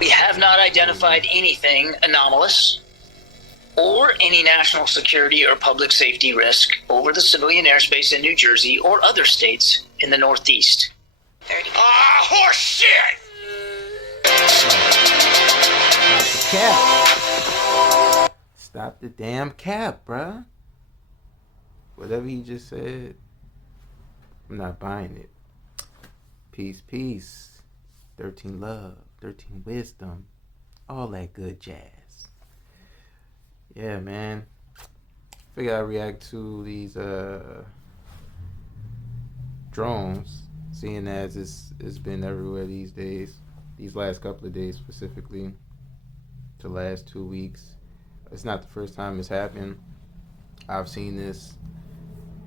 We have not identified anything anomalous or any national security or public safety risk over the civilian airspace in New Jersey or other states in the Northeast. Horse shit! Cap. Stop the damn cap, bruh. Whatever he just said, I'm not buying it. Peace, peace. 13 love, 13 wisdom, all that good jazz. Yeah, man. Figured I'd react to these drones, seeing as it's been everywhere these days, these last couple of days specifically, the last 2 weeks. It's not the first time it's happened. I've seen this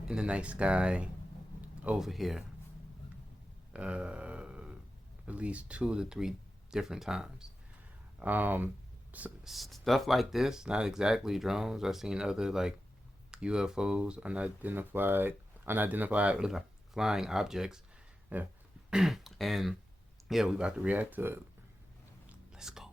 in the night sky over here at least 2 to 3 different times. Stuff like this, not exactly drones. I've seen other like UFOs, unidentified flying objects. Yeah. And yeah, we about to react to it. Let's go.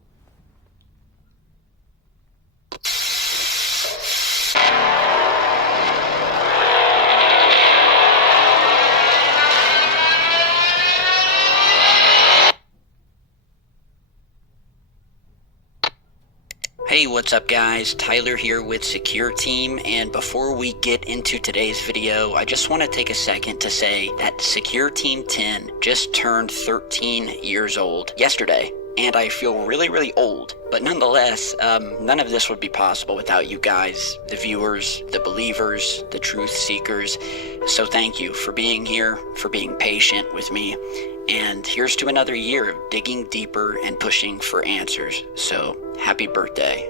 Hey, what's up guys? Tyler here with Secure Team, and before we get into today's video, I just want to take a second to say that Secure Team 10 just turned 13 years old yesterday, and I feel really old, but nonetheless, none of this would be possible without you guys, the viewers, the believers, the truth seekers. So thank you for being here, for being patient with me, and here's to another year of digging deeper and pushing for answers. So happy birthday.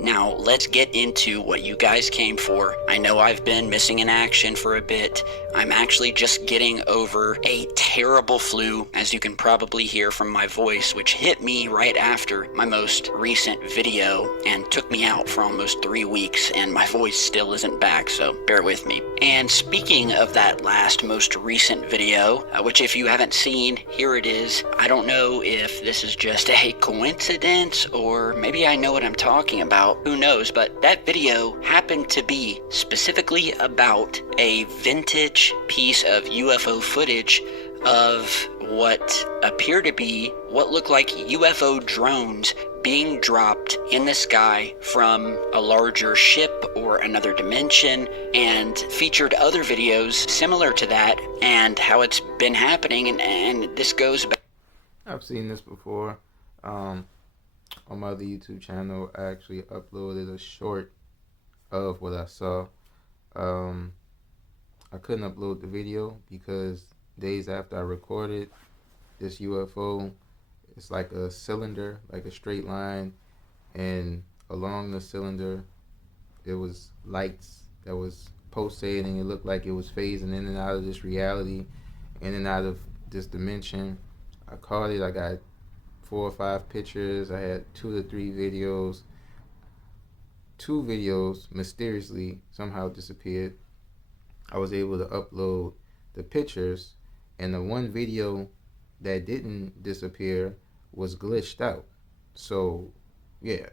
Now, let's get into what you guys came for. I know I've been missing in action for a bit. I'm actually just getting over a terrible flu, as you can probably hear from my voice, which hit me right after my most recent video and took me out for almost 3 weeks, and my voice still isn't back, so bear with me. And speaking of that last most recent video, which if you haven't seen, here it is. I don't know if this is just a coincidence, or maybe I know what I'm talking about. Who knows, but that video happened to be specifically about a vintage piece of UFO footage of what appear to be what look like UFO drones being dropped in the sky from a larger ship or another dimension, and featured other videos similar to that and how it's been happening, and this goes back. I've seen this before. On my other YouTube channel, I actually uploaded a short of what I saw. I couldn't upload the video because days after I recorded this UFO, it's like a cylinder, like a straight line, and along the cylinder there was lights that was pulsating. It looked like it was phasing in and out of this reality, in and out of this dimension. I caught it. I got 4 or 5 pictures. I had 2 to 3 videos. 2 videos mysteriously somehow disappeared. I was able to upload the pictures, and the one video that didn't disappear was glitched out. So yeah,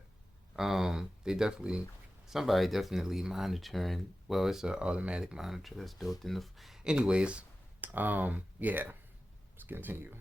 somebody definitely monitoring. Well, it's an automatic monitor that's built in the anyways. Yeah, let's continue.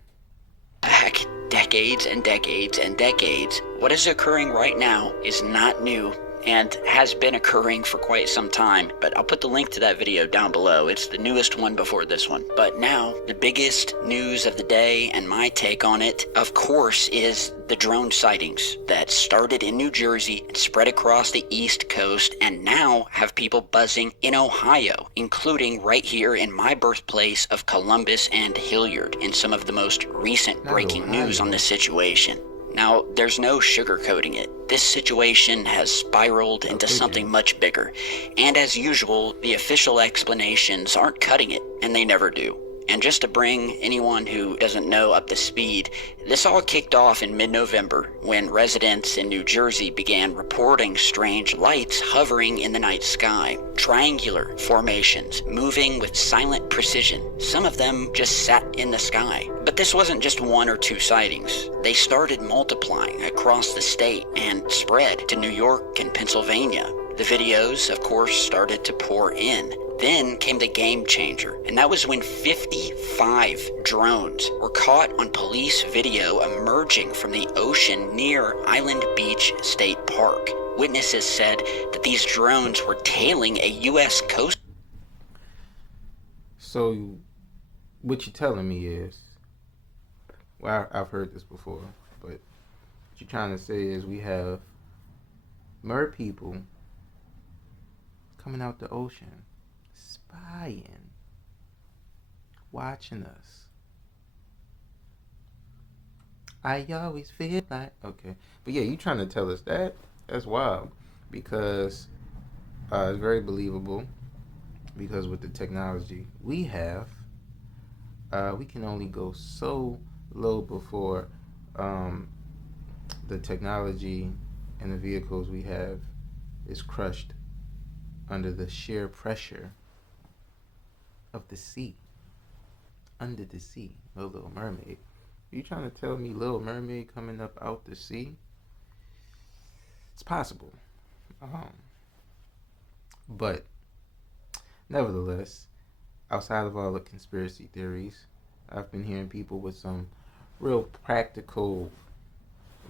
Back decades and decades and decades. What is occurring right now is not new and has been occurring for quite some time, but I'll put the link to that video down below. It's the newest one before this one. But now, the biggest news of the day, and my take on it, of course, is the drone sightings that started in New Jersey and spread across the East Coast, and now have people buzzing in Ohio, including right here in my birthplace of Columbus and Hilliard, in some of the most recent breaking news on this situation. Now, there's no sugarcoating it. This situation has spiraled into something much bigger. And as usual, the official explanations aren't cutting it, and they never do. And just to bring anyone who doesn't know up to speed, this all kicked off in mid-November when residents in New Jersey began reporting strange lights hovering in the night sky. Triangular formations moving with silent precision. Some of them just sat in the sky. But this wasn't just one or two sightings. They started multiplying across the state and spread to New York and Pennsylvania. The videos, of course, started to pour in. Then came the game changer, and that was when 55 drones were caught on police video emerging from the ocean near Island Beach State Park. Witnesses said that these drones were tailing a U.S. coast. So, what you're telling me is, well, I've heard this before, but what you're trying to say is we have mer people coming out the ocean, spying, watching us. I always feel like, okay, but yeah, you trying to tell us that? That's wild, because it's very believable, because with the technology we have, we can only go so low before the technology and the vehicles we have is crushed under the sheer pressure of the sea. Under the sea, the Little Mermaid. Are you trying to tell me Little Mermaid coming up out the sea? It's possible. But nevertheless, outside of all the conspiracy theories, I've been hearing people with some real practical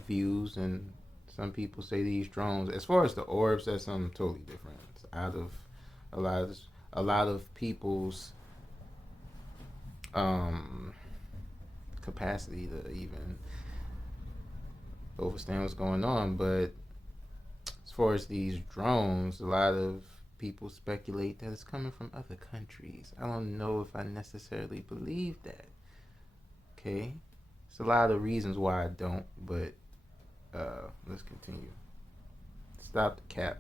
views, and some people say these drones, as far as the orbs, that's something totally different. It's out of a lot of people's capacity to even understand what's going on. But as far as these drones, a lot of people speculate that it's coming from other countries. I don't know if I necessarily believe that. Okay, it's a lot of reasons why I don't, but let's continue. Stop the cap.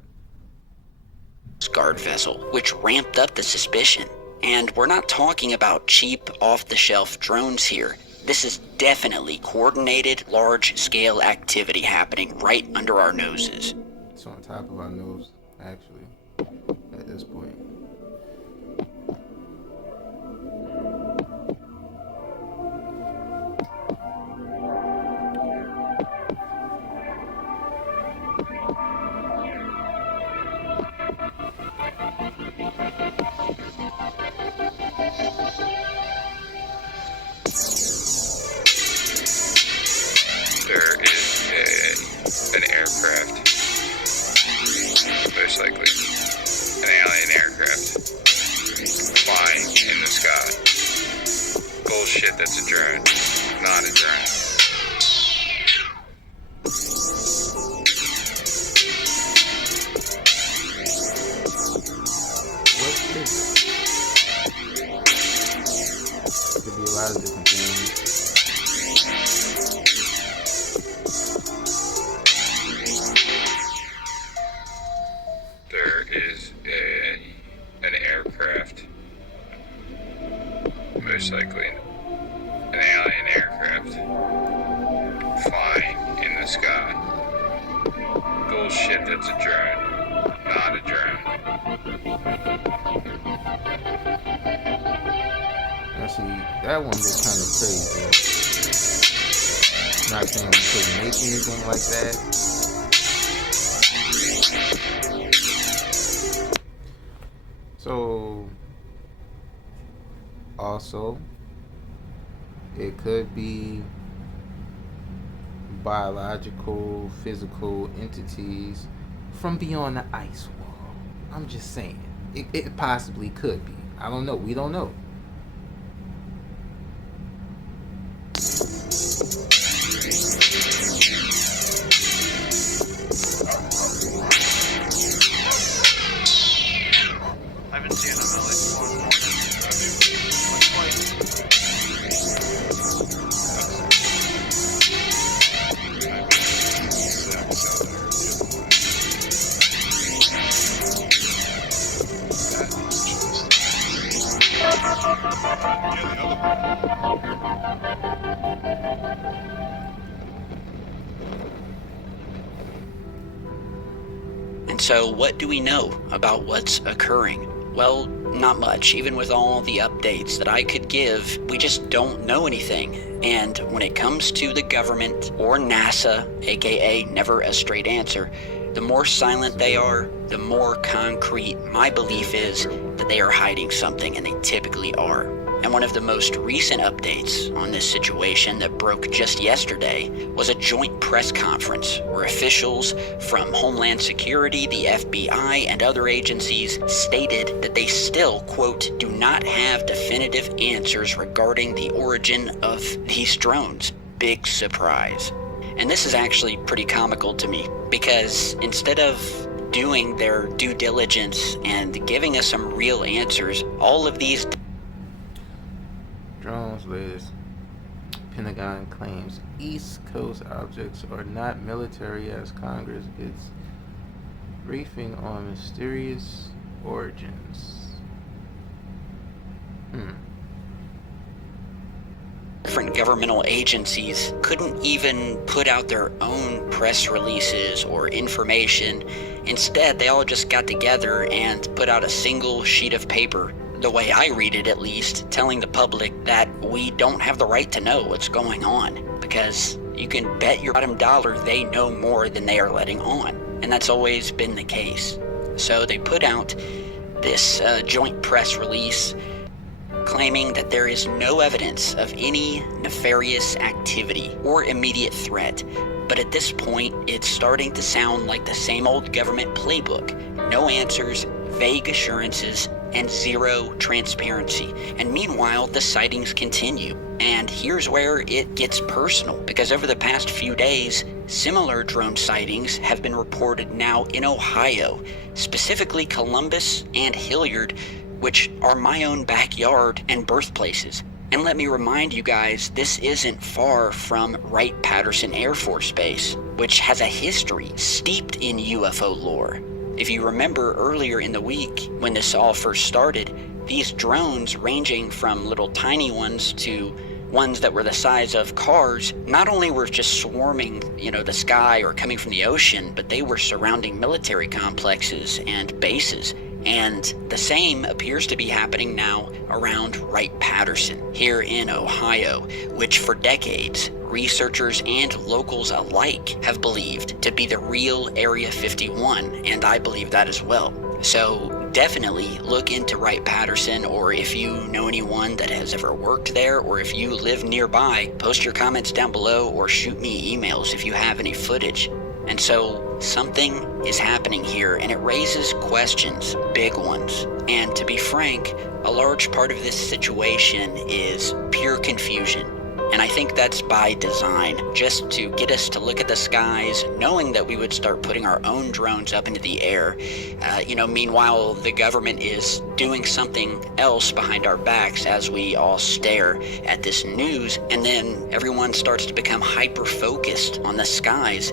Guard vessel, which ramped up the suspicion. And we're not talking about cheap, off-the-shelf drones here. This is definitely coordinated, large-scale activity happening right under our noses. It's on top of our nose, actually, at this point. There is an aircraft, most likely an alien aircraft, flying in the sky. Bullshit, that's a drone, not a drone. What is it? It could be a lot of different things. There is an aircraft, most likely an alien aircraft, flying in the sky. Bullshit, that's a drone, not a drone. Now see, that one was kind of crazy. I'm not saying we couldn't make anything like that. So, also, it could be biological, physical entities from beyond the ice wall. I'm just saying. It possibly could be. I don't know. We don't know. I've been seeing them at like 4 in the morning. Like twice. So what do we know about what's occurring? Well, not much. Even with all the updates that I could give, we just don't know anything. And when it comes to the government or NASA, aka never a straight answer, the more silent they are, the more concrete my belief is that they are hiding something, and they typically are. And one of the most recent updates on this situation that broke just yesterday was a joint press conference where officials from Homeland Security, the FBI, and other agencies stated that they still, quote, do not have definitive answers regarding the origin of these drones. Big surprise. And this is actually pretty comical to me, because instead of doing their due diligence and giving us some real answers, all of these Drones list. Pentagon claims East Coast objects are not military as Congress gets briefing on mysterious origins. different governmental agencies couldn't even put out their own press releases or information. Instead, they all just got together and put out a single sheet of paper, the way I read it at least, telling the public that we don't have the right to know what's going on, because you can bet your bottom dollar they know more than they are letting on. And that's always been the case. So they put out this joint press release claiming that there is no evidence of any nefarious activity or immediate threat. But at this point, it's starting to sound like the same old government playbook. No answers, vague assurances, and zero transparency. And meanwhile, the sightings continue. And here's where it gets personal, because over the past few days, similar drone sightings have been reported now in Ohio, specifically Columbus and Hilliard, which are my own backyard and birthplaces. And let me remind you guys, this isn't far from Wright-Patterson Air Force Base, which has a history steeped in UFO lore. If you remember earlier in the week, when this all first started, these drones ranging from little tiny ones to ones that were the size of cars, not only were just swarming, the sky or coming from the ocean, but they were surrounding military complexes and bases. And the same appears to be happening now around Wright-Patterson here in Ohio, which for decades, researchers and locals alike have believed to be the real Area 51, and I believe that as well. So definitely look into Wright-Patterson, or if you know anyone that has ever worked there, or if you live nearby, post your comments down below or shoot me emails if you have any footage. And so something is happening here, and it raises questions, big ones. And to be frank, a large part of this situation is pure confusion. And I think that's by design, just to get us to look at the skies, knowing that we would start putting our own drones up into the air. Meanwhile, the government is doing something else behind our backs as we all stare at this news. And then everyone starts to become hyper-focused on the skies,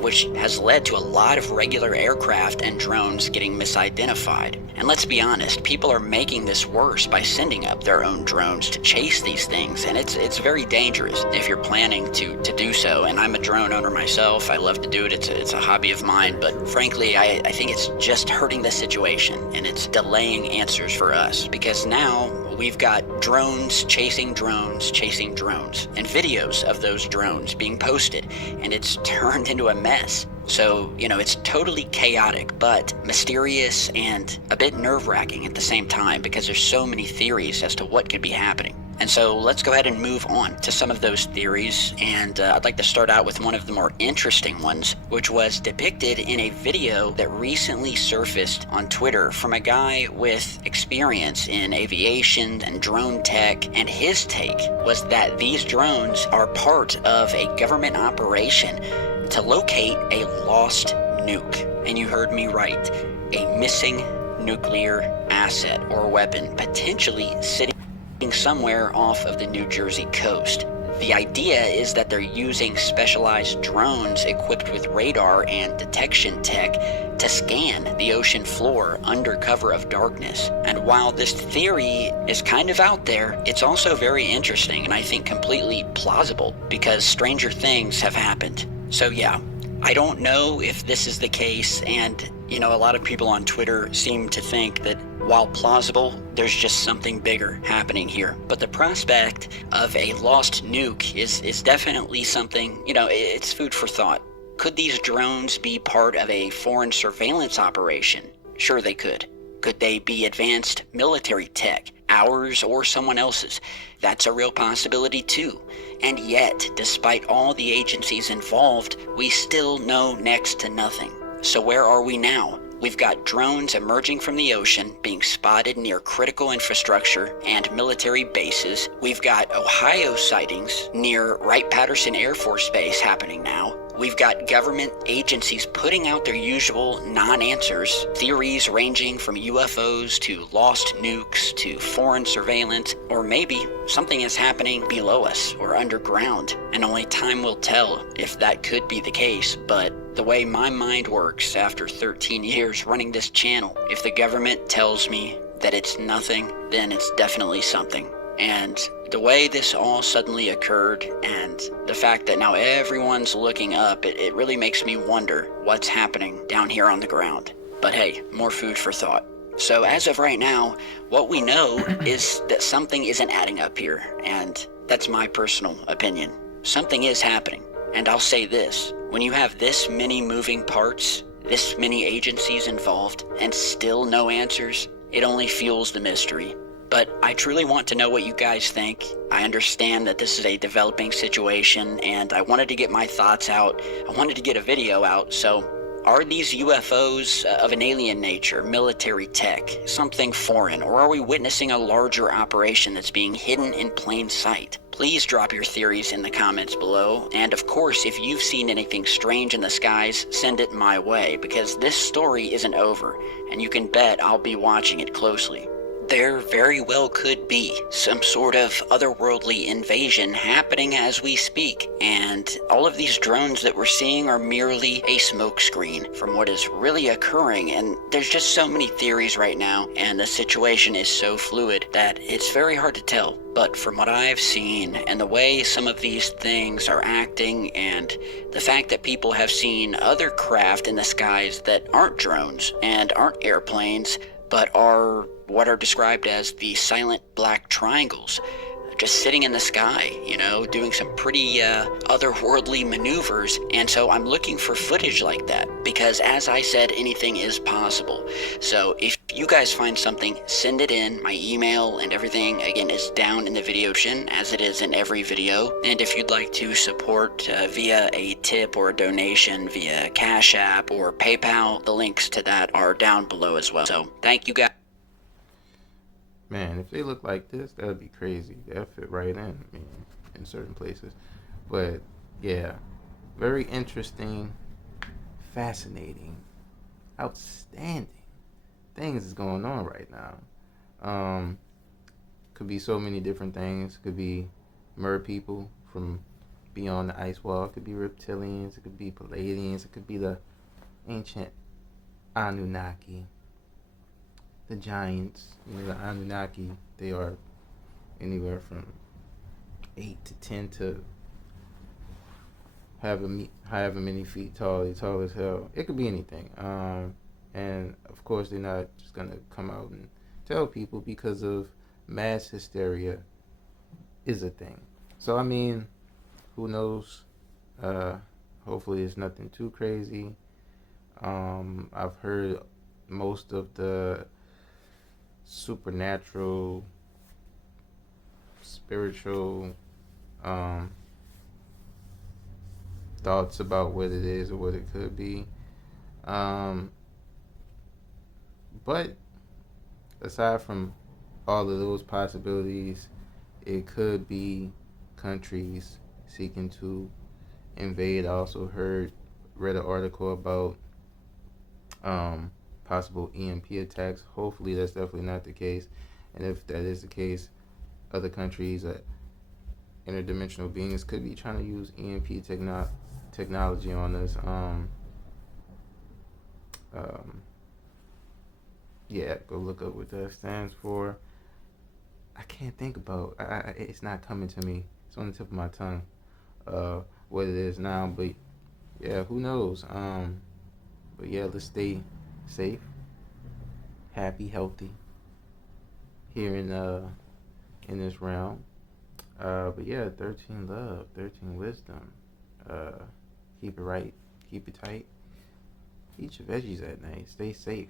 which has led to a lot of regular aircraft and drones getting misidentified. And let's be honest, people are making this worse by sending up their own drones to chase these things, and it's very dangerous if you're planning to do so. And I'm a drone owner myself. I love to do it. It's a hobby of mine, but frankly, I think it's just hurting the situation, and it's delaying answers for us, because now we've got drones chasing drones, and videos of those drones being posted, and it's turned into a mess. So, it's totally chaotic, but mysterious and a bit nerve-wracking at the same time, because there's so many theories as to what could be happening. And so let's go ahead and move on to some of those theories, and I'd like to start out with one of the more interesting ones, which was depicted in a video that recently surfaced on Twitter from a guy with experience in aviation and drone tech, and his take was that these drones are part of a government operation to locate a lost nuke. And you heard me right, a missing nuclear asset or weapon potentially sitting somewhere off of the New Jersey coast. The idea is that they're using specialized drones equipped with radar and detection tech to scan the ocean floor under cover of darkness. And while this theory is kind of out there, it's also very interesting, and I think completely plausible, because stranger things have happened. So yeah, I don't know if this is the case, and, a lot of people on Twitter seem to think that while plausible, there's just something bigger happening here. But the prospect of a lost nuke is definitely something, it's food for thought. Could these drones be part of a foreign surveillance operation? Sure they could. Could they be advanced military tech, ours or someone else's? That's a real possibility too. And yet, despite all the agencies involved, we still know next to nothing. So where are we now? We've got drones emerging from the ocean, being spotted near critical infrastructure and military bases. We've got Ohio sightings near Wright-Patterson Air Force Base happening now. We've got government agencies putting out their usual non-answers, theories ranging from UFOs to lost nukes to foreign surveillance, or maybe something is happening below us or underground, and only time will tell if that could be the case. But the way my mind works after 13 years running this channel, if the government tells me that it's nothing, then it's definitely something. And the way this all suddenly occurred, and the fact that now everyone's looking up, it really makes me wonder what's happening down here on the ground. But hey, more food for thought. So as of right now, what we know is that something isn't adding up here, and that's my personal opinion. Something is happening, and I'll say this, when you have this many moving parts, this many agencies involved, and still no answers, it only fuels the mystery. But I truly want to know what you guys think. I understand that this is a developing situation, and I wanted to get my thoughts out. I wanted to get a video out, so are these UFOs of an alien nature, military tech, something foreign, or are we witnessing a larger operation that's being hidden in plain sight? Please drop your theories in the comments below, and of course, if you've seen anything strange in the skies, send it my way, because this story isn't over, and you can bet I'll be watching it closely. There very well could be some sort of otherworldly invasion happening as we speak, and all of these drones that we're seeing are merely a smokescreen from what is really occurring, and there's just so many theories right now, and the situation is so fluid that it's very hard to tell. But from what I've seen, and the way some of these things are acting, and the fact that people have seen other craft in the skies that aren't drones and aren't airplanes, but are what are described as the silent black triangles, just sitting in the sky, doing some pretty otherworldly maneuvers. And so I'm looking for footage like that, because as I said, anything is possible. So if you guys find something, send it in. My email and everything, again, is down in the video description, as it is in every video. And if you'd like to support via a tip or a donation via Cash App or PayPal, the links to that are down below as well. So thank you guys. Man, if they look like this, that would be crazy. They'll fit right in certain places. But, yeah, very interesting, fascinating, outstanding things is going on right now. Could be so many different things. Could be mer people from beyond the ice wall. It could be reptilians. It could be Palladians. It could be the ancient Anunnaki. The giants, the Anunnaki, they are anywhere from 8 to 10 to however many feet tall. They're tall as hell. It could be anything. And of course, they're not just gonna come out and tell people, because of mass hysteria is a thing. So who knows? Hopefully, it's nothing too crazy. I've heard most of the supernatural, spiritual thoughts about what it is or what it could be. But aside from all of those possibilities, it could be countries seeking to invade. I also read an article about possible EMP attacks. Hopefully that's definitely not the case, and if that is the case, other countries, interdimensional beings, could be trying to use EMP technology on us. Yeah, go look up what that stands for. I can't think about it's not coming to me. It's on the tip of my tongue what it is now, but Yeah, who knows? But yeah, let's stay safe, happy, healthy here in this realm. But yeah, 13 love, 13 wisdom. Uh, keep it right, keep it tight. Eat your veggies at night. Stay safe.